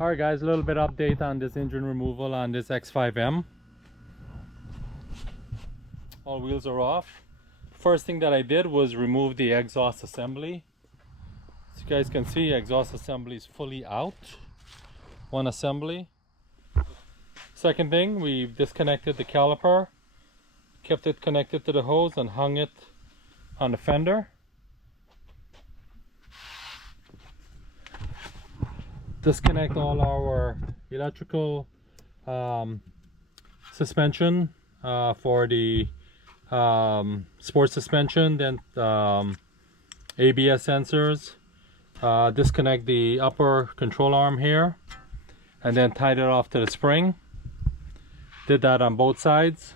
Alright guys, a little bit update on this engine removal on this X5M. All wheels are off. First thing that I did was remove the exhaust assembly. As you guys can see, exhaust assembly is fully out. One assembly. Second thing, we've disconnected the caliper, kept it connected to the hose and hung it on the fender. Disconnect all our electrical suspension for the sports suspension, then ABS sensors. Disconnect the upper control arm here and then tied it off to the spring. Did that on both sides.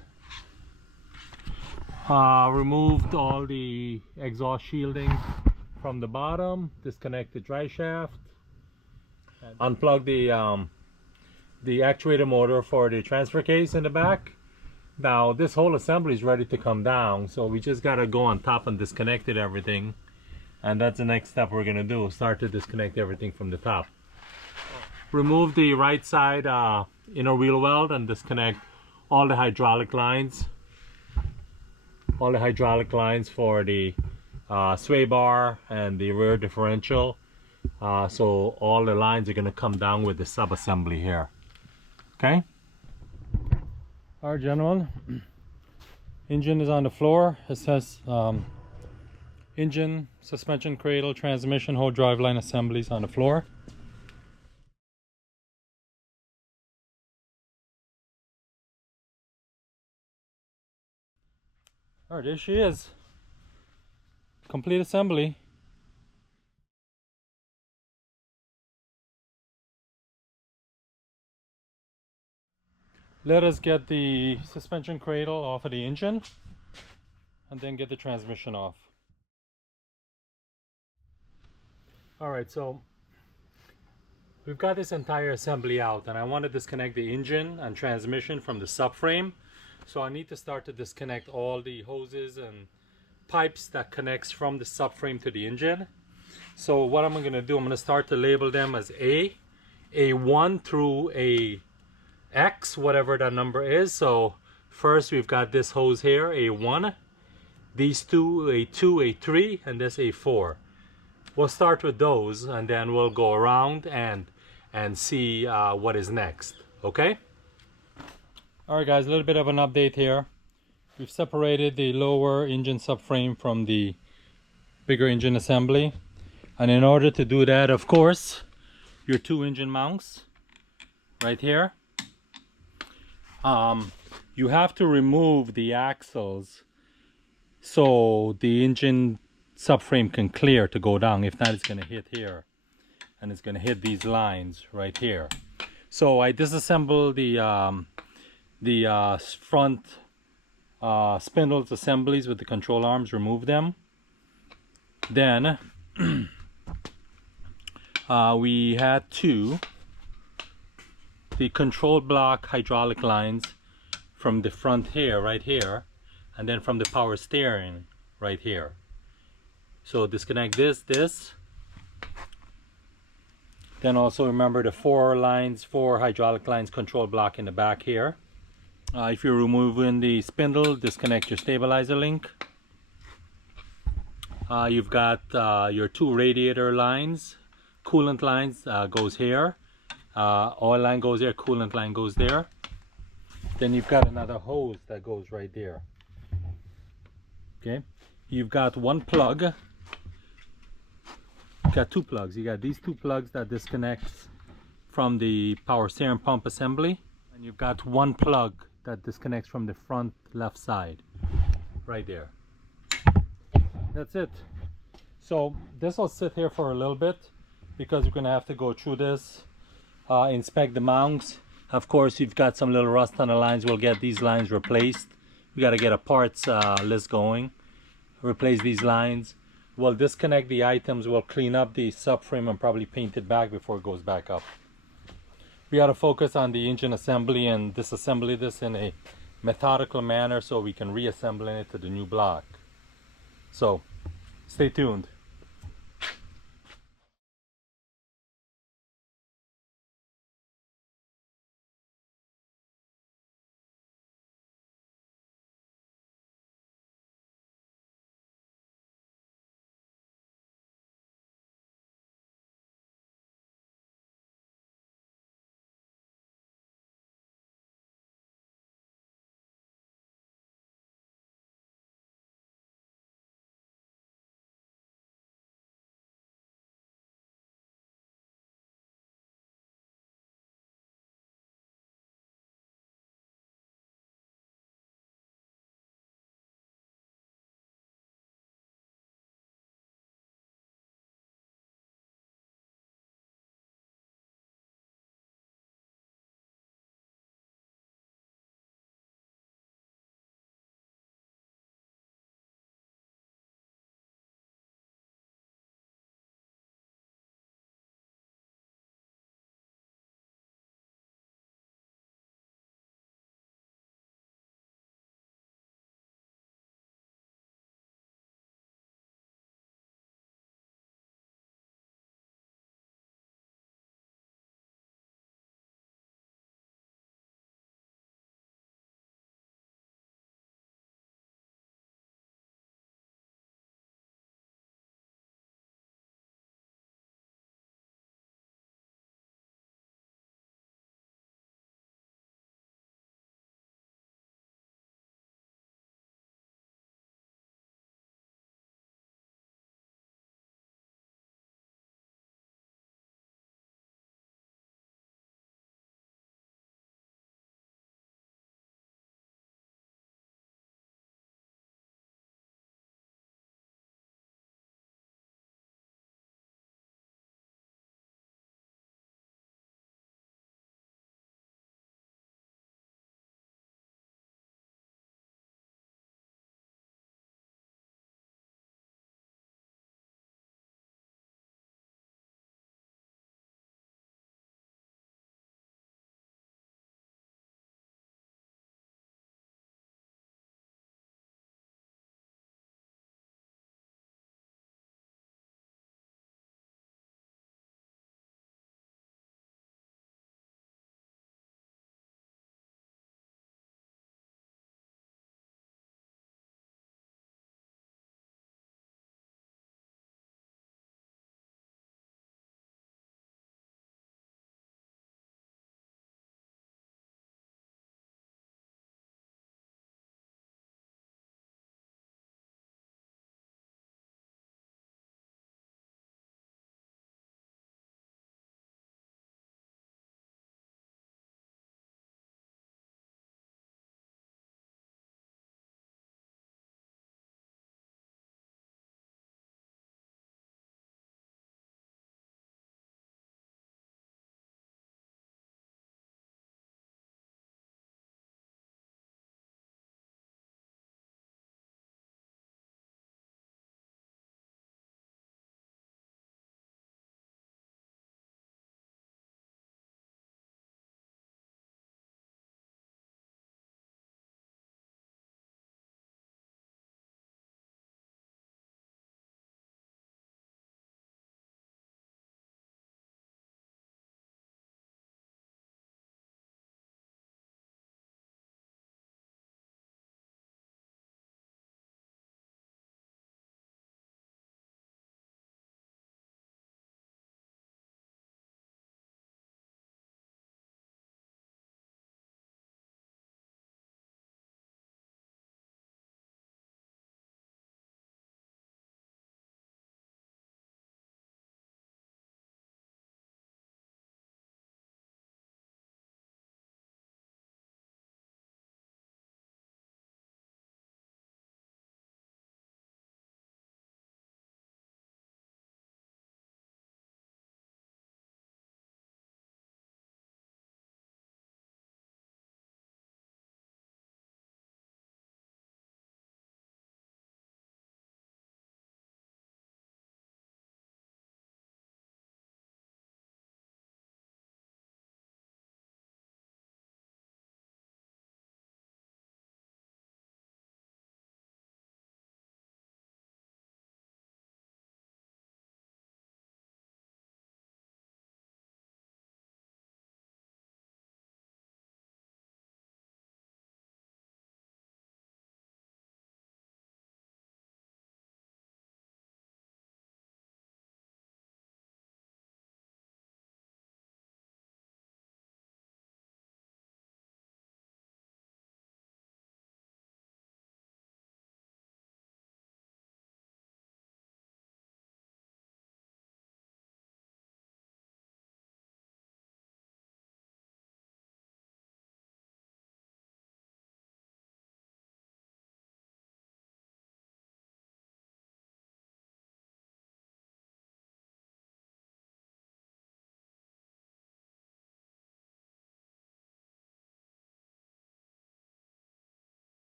Removed all the exhaust shielding from the bottom. Disconnect the drive shaft. Unplug the actuator motor for the transfer case in the back. Now this whole assembly is ready to come down, so we just gotta go on top and disconnect everything, and that's the next step we're gonna do. Start to disconnect everything from the top. Remove the right side inner wheel weld and disconnect all the hydraulic lines. All the hydraulic lines for the sway bar and the rear differential. So all the lines are going to come down with the sub-assembly here. Okay? Alright gentlemen, engine is on the floor. It says engine, suspension cradle, transmission, whole driveline assemblies on the floor. Alright, there she is. Complete assembly. Let us get the suspension cradle off of the engine and then get the transmission off. Alright, so we've got this entire assembly out and I want to disconnect the engine and transmission from the subframe. So I need to start to disconnect all the hoses and pipes that connects from the subframe to the engine. So what I'm going to do, I'm going to start to label them as A1 through X, whatever that number is. So first we've got this hose here, A1, these two, A2, A3, and this A4. We'll start with those and then we'll go around and see what is next. Okay? Alright guys, a little bit of an update here. We've separated the lower engine subframe from the bigger engine assembly. And in order to do that, of course, your two engine mounts right here. You have to remove the axles so the engine subframe can clear to go down. If not, it's going to hit here and it's going to hit these lines right here. So I disassembled the front spindles assemblies with the control arms, remove them. Then we had the control block hydraulic lines from the front here, right here, and then from the power steering right here. So disconnect this. Then also remember the four hydraulic lines control block in the back here. If you're removing the spindle, disconnect your stabilizer link. You've got your two radiator lines, coolant lines goes here. Oil line goes there, coolant line goes there. Then you've got another hose that goes right there. Okay, you've got one plug. You've got two plugs. You got these two plugs that disconnects from the power steering pump assembly, and you've got one plug that disconnects from the front left side right there. That's it. So this will sit here for a little bit because we're gonna have to go through this, inspect the mounts. Of course, you've got some little rust on the lines. We'll get these lines replaced. We got to get a parts list going, replace these lines. We'll disconnect the items. We'll clean up the subframe and probably paint it back before it goes back up. We got to focus on the engine assembly and disassemble this in a methodical manner so we can reassemble it to the new block. So stay tuned.